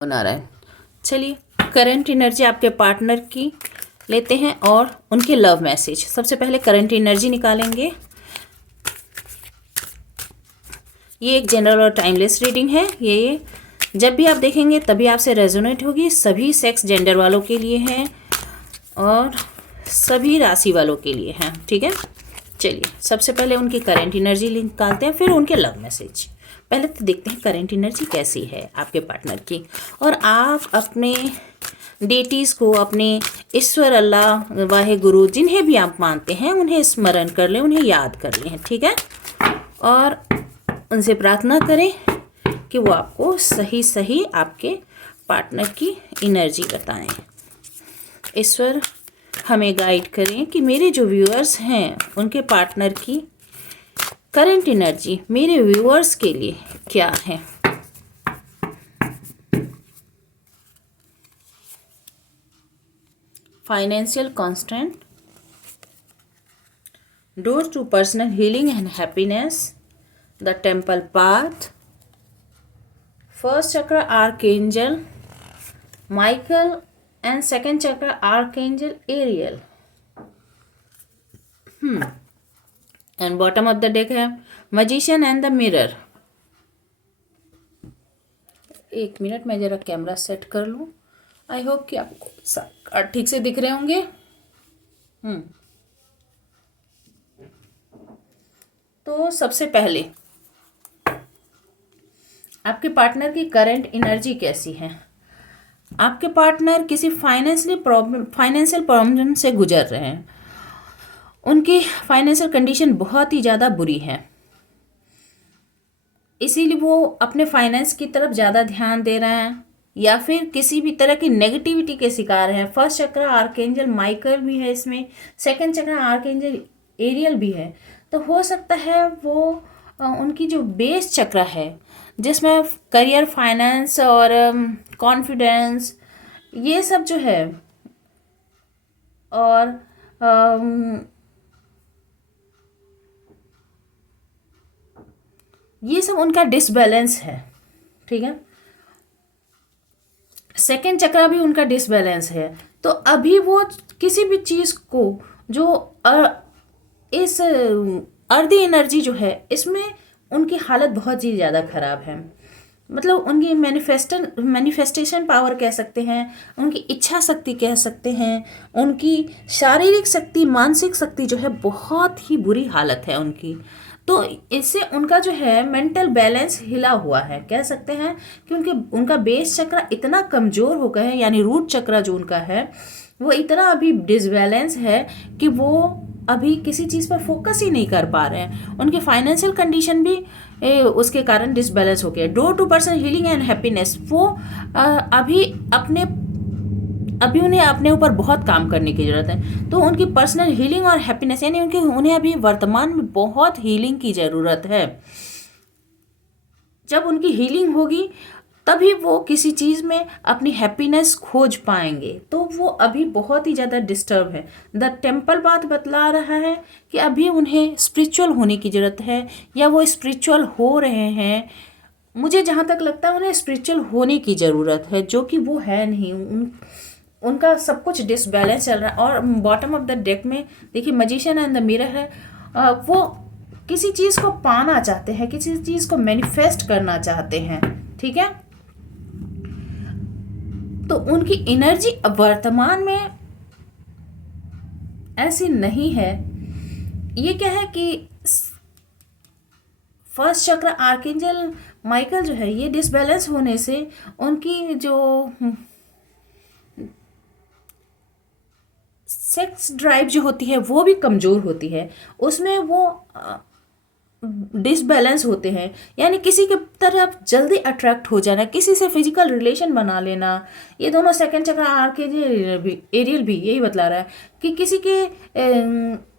बना रहा है। चलिए करंट एनर्जी आपके पार्टनर की लेते हैं और उनके लव मैसेज। सबसे पहले करंट एनर्जी निकालेंगे। ये एक जनरल और टाइमलेस रीडिंग है। ये जब भी आप देखेंगे तभी आपसे रेजोनेट होगी। सभी सेक्स जेंडर वालों के लिए है और सभी राशि वालों के लिए है। ठीक है, चलिए सबसे पहले उनकी करंट एनर्जी निकालते हैं, फिर उनके लव मैसेज। पहले तो देखते हैं करंट एनर्जी कैसी है आपके पार्टनर की। और आप अपने डेटीज़ को, अपने ईश्वर, अल्लाह, वाहे गुरु, जिन्हें भी आप मानते हैं उन्हें स्मरण कर लें, उन्हें याद कर लें। ठीक है, और उनसे प्रार्थना करें कि वो आपको सही सही आपके पार्टनर की एनर्जी बताएं। ईश्वर हमें गाइड करें कि मेरे जो व्यूअर्स हैं उनके पार्टनर की करंट एनर्जी मेरे व्यूअर्स के लिए क्या है। Financial constant, door to personal healing and happiness, the temple path, first chakra archangel Michael and second chakra archangel Ariel. And bottom of the deck है मैजिशियन एंड द मिरर। एक minute मैं जरा camera set कर लूँ। आई होप कि आपको card ठीक से दिख रहे होंगे। तो सबसे पहले आपके पार्टनर की करंट एनर्जी कैसी है। आपके पार्टनर किसी फाइनेंशियल प्रॉब्लम से गुजर रहे हैं। उनकी फाइनेंशियल कंडीशन बहुत ही ज़्यादा बुरी है, इसीलिए वो अपने फाइनेंस की तरफ ज़्यादा ध्यान दे रहे हैं या फिर किसी भी तरह की नेगेटिविटी के शिकार हैं। फर्स्ट चक्र आर्कएंजल माइकल भी है इसमें, सेकंड चक्र आर्कएंजल एरियल भी है। तो हो सकता है वो उनकी जो बेस चक्र है जिसमें करियर, फाइनेंस और कॉन्फिडेंस ये सब जो है, और ये सब उनका डिसबैलेंस है। ठीक है, सेकेंड चक्र भी उनका डिसबैलेंस है। तो अभी वो किसी भी चीज़ को जो इस अर्दी एनर्जी जो है इसमें उनकी हालत बहुत ही ज़्यादा ख़राब है। मतलब उनकी मैनिफेस्टेशन पावर कह सकते हैं, उनकी इच्छा शक्ति कह सकते हैं, उनकी शारीरिक शक्ति, मानसिक शक्ति जो है बहुत ही बुरी हालत है उनकी। तो इससे उनका जो है मेंटल बैलेंस हिला हुआ है, कह सकते हैं क्योंकि उनका बेस चक्र इतना कमज़ोर हो गया है, यानी रूट चक्र जो उनका है वो इतना अभी डिसबैलेंस है कि वो अभी किसी चीज़ पर फोकस ही नहीं कर पा रहे हैं। उनकी फाइनेंशियल कंडीशन भी उसके कारण डिसबैलेंस हो गया। Door to personal healing and happiness, वो अभी उन्हें अपने ऊपर बहुत काम करने की ज़रूरत है। तो उनकी पर्सनल हीलिंग और हैप्पीनेस, यानी उन्हें अभी वर्तमान में बहुत हीलिंग की ज़रूरत है। जब उनकी हीलिंग होगी तभी वो किसी चीज़ में अपनी हैप्पीनेस खोज पाएंगे। तो वो अभी बहुत ही ज़्यादा डिस्टर्ब है। द टेम्पल बात बतला रहा है कि अभी उन्हें स्पिरिचुअल होने की ज़रूरत है, या वो स्पिरिचुअल हो रहे हैं। मुझे जहाँ तक लगता है उन्हें स्पिरिचुअल होने की ज़रूरत है, जो कि वो है नहीं। उनका सब कुछ डिसबैलेंस चल रहा है। और बॉटम ऑफ द डेक में देखिए मैजिशियन एंड द मिरर है। वो किसी चीज़ को पाना चाहते हैं, किसी चीज़ को मैनिफेस्ट करना चाहते हैं। ठीक है, तो उनकी एनर्जी वर्तमान में ऐसी नहीं है। ये क्या है कि फर्स्ट चक्र आर्कएंजल माइकल जो है ये डिसबैलेंस होने से उनकी जो सेक्स ड्राइव जो होती है वो भी कमज़ोर होती है। उसमें वो डिसबैलेंस होते हैं, यानी किसी के तरफ जल्दी अट्रैक्ट हो जाना, किसी से फिजिकल रिलेशन बना लेना। ये दोनों सेकंड चक्र एरियल भी यही बतला रहा है कि किसी के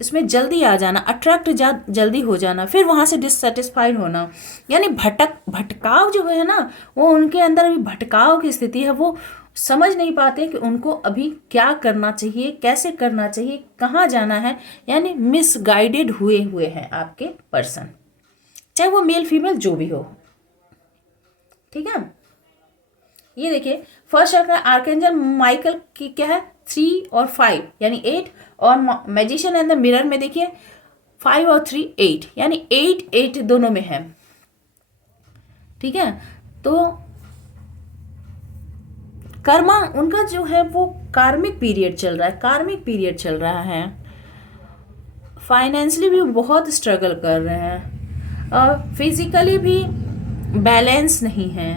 इसमें जल्दी आ जाना, अट्रैक्ट जल्दी हो जाना, फिर वहाँ से डिससेटिस्फाइड होना। यानी भटकाव जो है ना, वो उनके अंदर अभी भटकाव की स्थिति है। वो समझ नहीं पाते कि उनको अभी क्या करना चाहिए, कैसे करना चाहिए, कहाँ जाना है। यानी मिसगाइडेड हुए हुए हैं आपके पर्सन, चाहे वो मेल फीमेल जो भी हो। ठीक है, ये देखिए फर्स्ट आर्कएंजल माइकल की क्या है 3 और 5 यानी 8, और मैजिशियन एंड द मिरर में देखिए 5 और 3 8 यानी 8 दोनों में है। ठीक है, तो कर्मा उनका जो है वो कार्मिक पीरियड चल रहा है, फाइनेंशियली भी बहुत स्ट्रगल कर रहे हैं और फिजिकली भी बैलेंस नहीं है।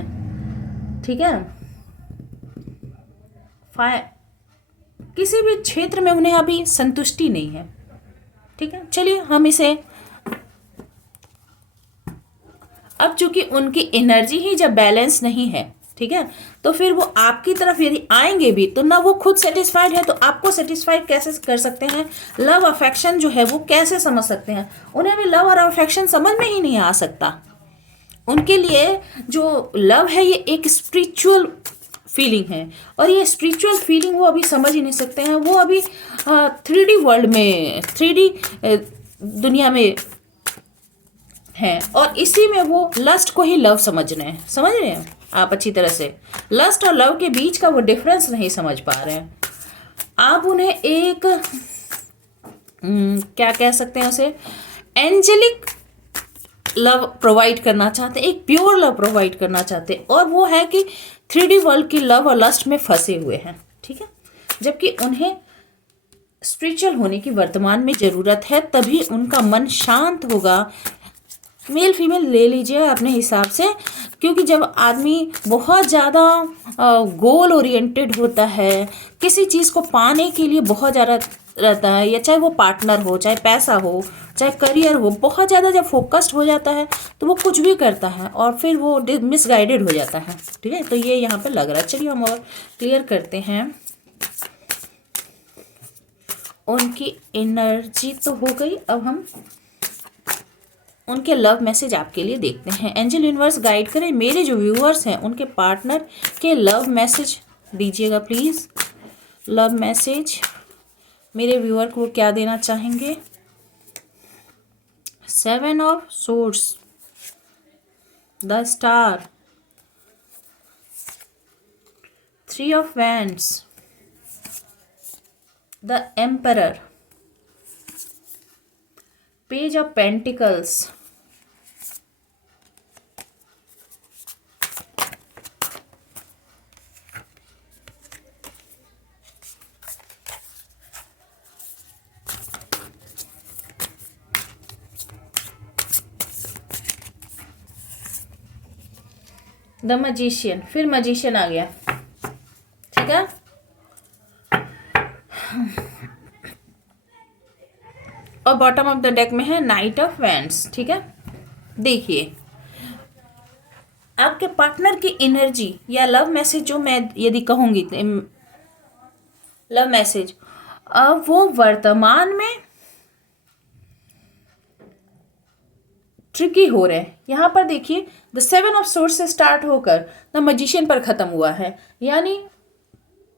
ठीक है, किसी भी क्षेत्र में उन्हें अभी संतुष्टि नहीं है। ठीक है, चलिए हम इसे, अब चूंकि उनकी एनर्जी ही जब बैलेंस नहीं है, ठीक है, तो फिर वो आपकी तरफ यदि आएंगे भी तो ना वो खुद सेटिस्फाइड है, तो आपको सेटिस्फाइड कैसे कर सकते हैं? लव अफेक्शन जो है वो कैसे समझ सकते हैं? उन्हें भी लव और अफेक्शन समझ में ही नहीं आ सकता। उनके लिए जो लव है ये एक स्पिरिचुअल फीलिंग है, और ये स्पिरिचुअल फीलिंग वो अभी समझ ही नहीं सकते हैं। वो अभी 3D वर्ल्ड में, 3D दुनिया में हैं, और इसी में वो लस्ट को ही लव समझ रहे हैं आप अच्छी तरह से। लस्ट और लव के बीच का वो डिफरेंस नहीं समझ पा रहे हैं। आप उन्हें एक क्या कह सकते हैं उसे, एंजेलिक लव प्रोवाइड करना चाहते हैं, एक प्योर लव प्रोवाइड करना चाहते हैं, और वो है कि 3D वर्ल्ड की लव और लस्ट में फंसे हुए हैं। ठीक है, जबकि उन्हें स्पिरिचुअल होने की वर्तमान में ज़रूरत है, तभी उनका मन शांत होगा। मेल फीमेल ले लीजिए अपने हिसाब से, क्योंकि जब आदमी बहुत ज़्यादा गोल ओरिएंटेड होता है, किसी चीज़ को पाने के लिए बहुत ज़्यादा रहता है, या चाहे वो पार्टनर हो, चाहे पैसा हो, चाहे करियर हो, बहुत ज़्यादा जब फोकस्ड हो जाता है तो वो कुछ भी करता है और फिर वो मिसगाइडेड हो जाता है। ठीक है, तो ये यहाँ पर लग रहा है। चलिए हम और क्लियर करते हैं। उनकी एनर्जी तो हो गई, अब हम उनके लव मैसेज आपके लिए देखते हैं। एंजल यूनिवर्स गाइड करें, मेरे जो व्यूअर्स हैं उनके पार्टनर के लव मैसेज दीजिएगा प्लीज़। लव मैसेज मेरे व्यूअर को क्या देना चाहेंगे? 7 of swords, the star, 3 of wands, the emperor, page of pentacles, the magician, फिर मैजिशियन आ गया। ठीक है, और बॉटम ऑफ द डेक में है नाइट ऑफ वैंड्स। ठीक है, देखिए आपके पार्टनर की एनर्जी या लव मैसेज जो मैं यदि कहूँगी लव मैसेज, अब वो वर्तमान में ट्रिकी हो रहे हैं। यहाँ पर देखिए द 7 ऑफ सोर्ड्स से स्टार्ट होकर द मैजिशियन पर ख़त्म हुआ है, यानी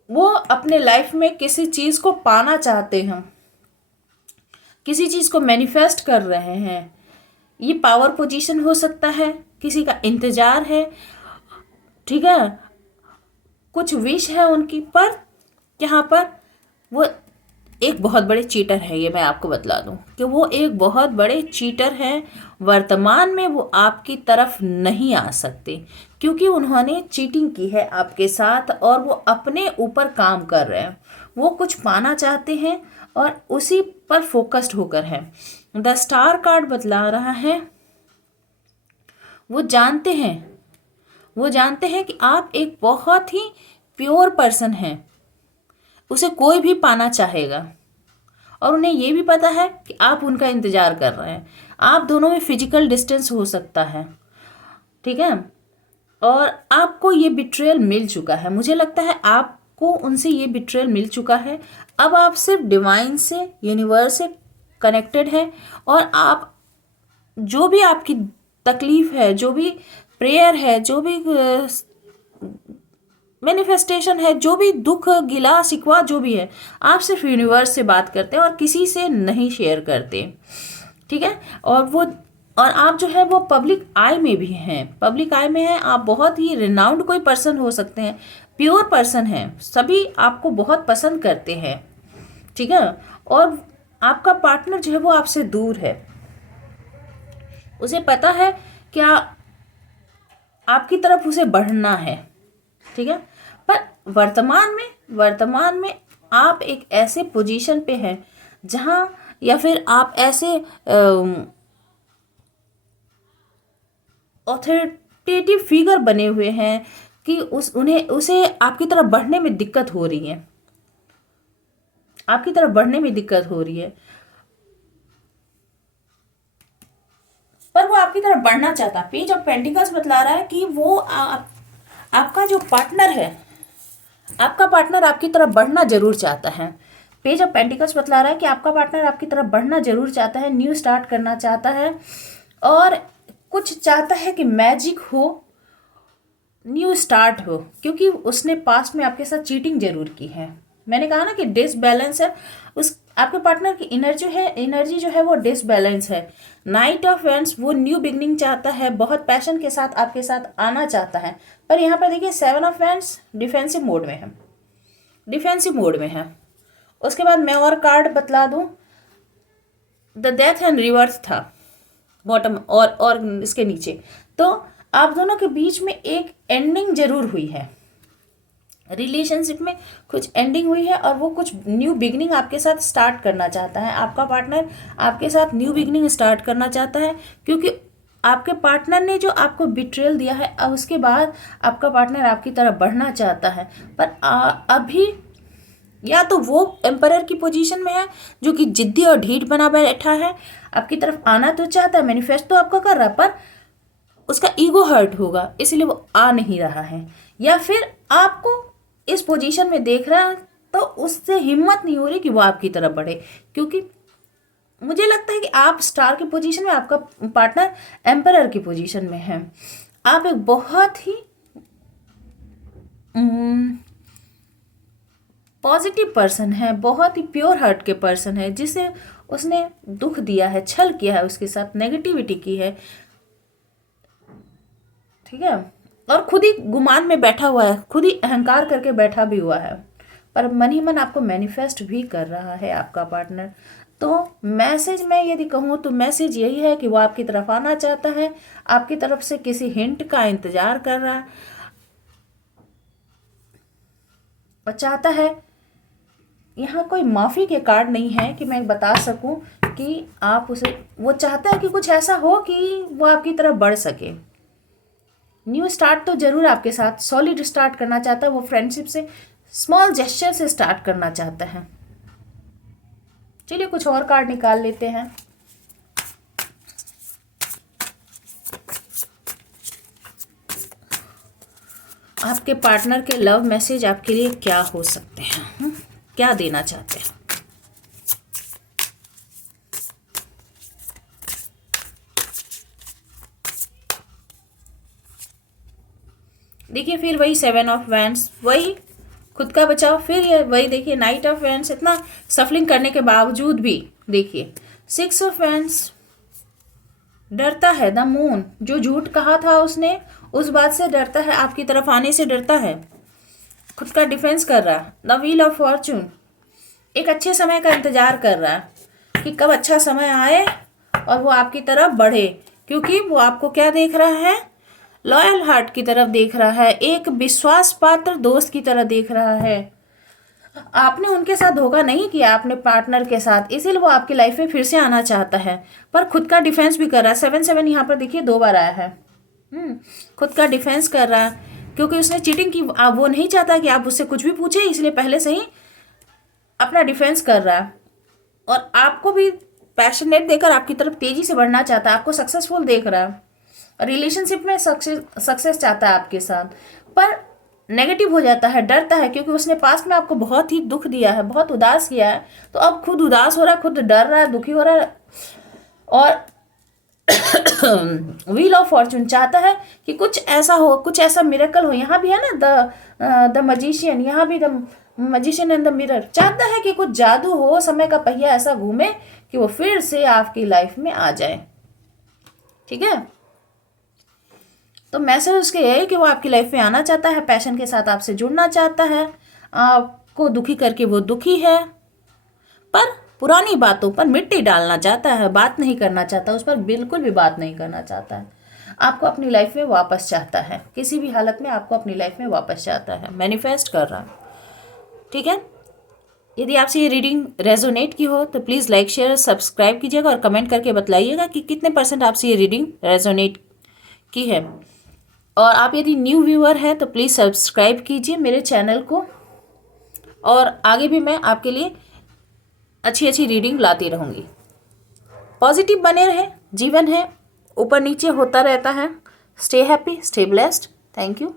वो अपने लाइफ में किसी चीज़ को पाना चाहते हैं, किसी चीज़ को मैनिफेस्ट कर रहे हैं। ये पावर पोजीशन हो सकता है, किसी का इंतज़ार है। ठीक है, कुछ विश है उनकी, पर यहाँ पर वो एक बहुत बड़े चीटर है। ये मैं आपको बतला दूं कि वो एक बहुत बड़े चीटर हैं। वर्तमान में वो आपकी तरफ नहीं आ सकते, क्योंकि उन्होंने चीटिंग की है आपके साथ और वो अपने ऊपर काम कर रहे हैं। वो कुछ पाना चाहते हैं और उसी पर फोकस्ड होकर है। द स्टार कार्ड बतला रहा है वो जानते हैं कि आप एक बहुत ही प्योर पर्सन हैं, उसे कोई भी पाना चाहेगा, और उन्हें ये भी पता है कि आप उनका इंतज़ार कर रहे हैं। आप दोनों में फिजिकल डिस्टेंस हो सकता है। ठीक है, और आपको ये बिट्रेयल मिल चुका है। मुझे लगता है आपको उनसे ये बिट्रेयल मिल चुका है। अब आप सिर्फ डिवाइन से, यूनिवर्स से कनेक्टेड हैं, और आप जो भी आपकी तकलीफ़ है, जो भी प्रेयर है, जो भी मैनिफेस्टेशन है, जो भी दुख गिला शिकवा जो भी है, आप सिर्फ यूनिवर्स से बात करते हैं और किसी से नहीं शेयर करते। ठीक है, और वो और आप जो है वो पब्लिक आई में भी हैं, पब्लिक आई में हैं, आप बहुत ही रिनाउंड कोई पर्सन हो सकते हैं, प्योर पर्सन हैं, सभी आपको बहुत पसंद करते हैं, ठीक है। और आपका पार्टनर जो है वो आपसे दूर है, उसे पता है क्या आपकी तरफ उसे बढ़ना है, ठीक है। पर वर्तमान में आप एक ऐसे पोजीशन पे हैं जहां, या फिर आप ऐसे ऑथोरिटेटिव फिगर बने हुए हैं कि उसे आपकी तरफ बढ़ने में दिक्कत हो रही है, आपकी तरफ बढ़ने में दिक्कत हो रही है, पर वो आपकी तरफ बढ़ना चाहता। पेज ऑफ पेंटिकल्स बतला रहा है कि वो आपका जो पार्टनर है, आपका पार्टनर आपकी तरफ बढ़ना जरूर चाहता है। पेज ऑफ पेंटिकल्स बतला रहा है कि आपका पार्टनर आपकी तरफ बढ़ना जरूर चाहता है, न्यू स्टार्ट करना चाहता है, और कुछ चाहता है कि मैजिक हो, न्यू स्टार्ट हो, क्योंकि उसने पास्ट में आपके साथ चीटिंग जरूर की है। मैंने कहा ना कि डिसबैलेंस है, उस आपके पार्टनर की एनर्जी जो है वो डिसबैलेंस है। नाइट ऑफ वेंट्स, वो न्यू बिगनिंग चाहता है, बहुत पैशन के साथ आपके साथ आना चाहता है, पर यहाँ पर देखिए seven of vents defensive mode में है, डिफेंसिव मोड में है। उसके बाद मैं और कार्ड बतला दूं, द डेथ एंड रिवर्स था बॉटम और इसके नीचे, तो आप दोनों के बीच में एक एंडिंग जरूर हुई है, रिलेशनशिप में कुछ एंडिंग हुई है, और वो कुछ न्यू बिगनिंग आपके साथ स्टार्ट करना चाहता है। आपका पार्टनर आपके साथ न्यू बिगनिंग स्टार्ट करना चाहता है, क्योंकि आपके पार्टनर ने जो आपको बिट्रेयल दिया है, अब उसके बाद आपका पार्टनर आपकी तरफ बढ़ना चाहता है, पर अभी या तो वो एम्परर की पोजीशन में है जो कि जिद्दी और ढीठ बना बैठा है, आपकी तरफ आना तो चाहता है, मैनिफेस्ट तो आपका कर रहा है, पर उसका ईगो हर्ट होगा इसलिए वो आ नहीं रहा है, या फिर आपको इस पोजीशन में देख रहा है तो उससे हिम्मत नहीं हो रही कि वो आपकी तरफ बढ़े, क्योंकि मुझे लगता है कि आप स्टार की पोजीशन में, आपका पार्टनर एम्परर की पोजीशन में है। आप एक बहुत ही पॉजिटिव पर्सन है, बहुत ही प्योर हार्ट के पर्सन है, जिसे उसने दुख दिया है, छल किया है, उसके साथ नेगेटिविटी की है, ठीक है, और खुद ही गुमान में बैठा हुआ है, खुद ही अहंकार करके बैठा भी हुआ है, पर मन ही मन आपको मैनिफेस्ट भी कर रहा है आपका पार्टनर। तो मैसेज मैं यदि कहूँ तो मैसेज यही है कि वो आपकी तरफ आना चाहता है, आपकी तरफ से किसी हिंट का इंतजार कर रहा है, और चाहता है, यहाँ कोई माफ़ी के कार्ड नहीं है कि मैं बता सकूं कि आप उसे, वो चाहता है कि कुछ ऐसा हो कि वो आपकी तरफ बढ़ सके, न्यू स्टार्ट तो जरूर आपके साथ सॉलिड स्टार्ट करना चाहता है, वो फ्रेंडशिप से, स्मॉल जेस्चर से स्टार्ट करना चाहता है। चलिए कुछ और कार्ड निकाल लेते हैं। आपके पार्टनर के लव मैसेज आपके लिए क्या हो सकते हैं, क्या देना चाहते हैं। देखिए फिर वही सेवन ऑफ वैंड्स, वही खुद का बचाव, फिर ये वही देखिए नाइट ऑफ वैंड्स, इतना सफलिंग करने के बावजूद भी देखिए सिक्स ऑफ वैंड्स, डरता है, द मून, जो झूठ कहा था उसने उस बात से डरता है, आपकी तरफ आने से डरता है, खुद का डिफेंस कर रहा है। द व्हील ऑफ फॉर्चून, एक अच्छे समय का इंतजार कर रहा है कि कब अच्छा समय आए और वो आपकी तरफ बढ़े, क्योंकि वो आपको क्या देख रहा है, लॉयल हार्ट की तरफ देख रहा है, एक विश्वास पात्र दोस्त की तरह देख रहा है। आपने उनके साथ धोखा नहीं किया अपने पार्टनर के साथ, इसीलिए वो आपकी लाइफ में फिर से आना चाहता है, पर खुद का डिफेंस भी कर रहा है। 7-7 यहाँ पर देखिए 2 बार आया है, खुद का डिफेंस कर रहा है, क्योंकि उसने चीटिंग की, वो नहीं चाहता कि आप उससे कुछ भी पूछे, इसलिए पहले से ही अपना डिफेंस कर रहा है, और आपको भी पैशनेट देकर आपकी तरफ तेजी से बढ़ना चाहता है, आपको सक्सेसफुल देख रहा है, रिलेशनशिप में सक्सेस चाहता है आपके साथ, पर नेगेटिव हो जाता है, डरता है, क्योंकि उसने पास्ट में आपको बहुत ही दुख दिया है, बहुत उदास किया है, तो अब खुद उदास हो रहा है, खुद डर रहा है, दुखी हो रहा है, और व्हील ऑफ फॉर्चून चाहता है कि कुछ ऐसा हो, कुछ ऐसा मिरेकल हो। यहाँ भी है ना द मजिशियन, यहाँ भी the magician and the mirror, चाहता है कि कुछ जादू हो, समय का पहिया ऐसा घूमे कि वो फिर से आपकी लाइफ में आ जाए। ठीक है। तो मैसेज उसके ये है कि वो आपकी लाइफ में आना चाहता है, पैशन के साथ आपसे जुड़ना चाहता है, आपको दुखी करके वो दुखी है, पर पुरानी बातों पर मिट्टी डालना चाहता है, बात नहीं करना चाहता, उस पर बिल्कुल भी बात नहीं करना चाहता है। आपको अपनी लाइफ में वापस चाहता है, किसी भी हालत में आपको अपनी लाइफ में वापस चाहता है, मैनिफेस्ट कर रहा है। ठीक है। यदि आपसे ये रीडिंग रेजोनेट की हो तो प्लीज़ लाइक शेयर सब्सक्राइब कीजिएगा और कमेंट करके बताइएगा कि कितने % आपसे ये रीडिंग रेजोनेट की है। और आप यदि न्यू व्यूअर हैं तो प्लीज़ सब्सक्राइब कीजिए मेरे चैनल को, और आगे भी मैं आपके लिए अच्छी अच्छी रीडिंग लाती रहूँगी। पॉजिटिव बने रहें, जीवन है ऊपर नीचे होता रहता है। Stay happy, stay blessed. Thank you.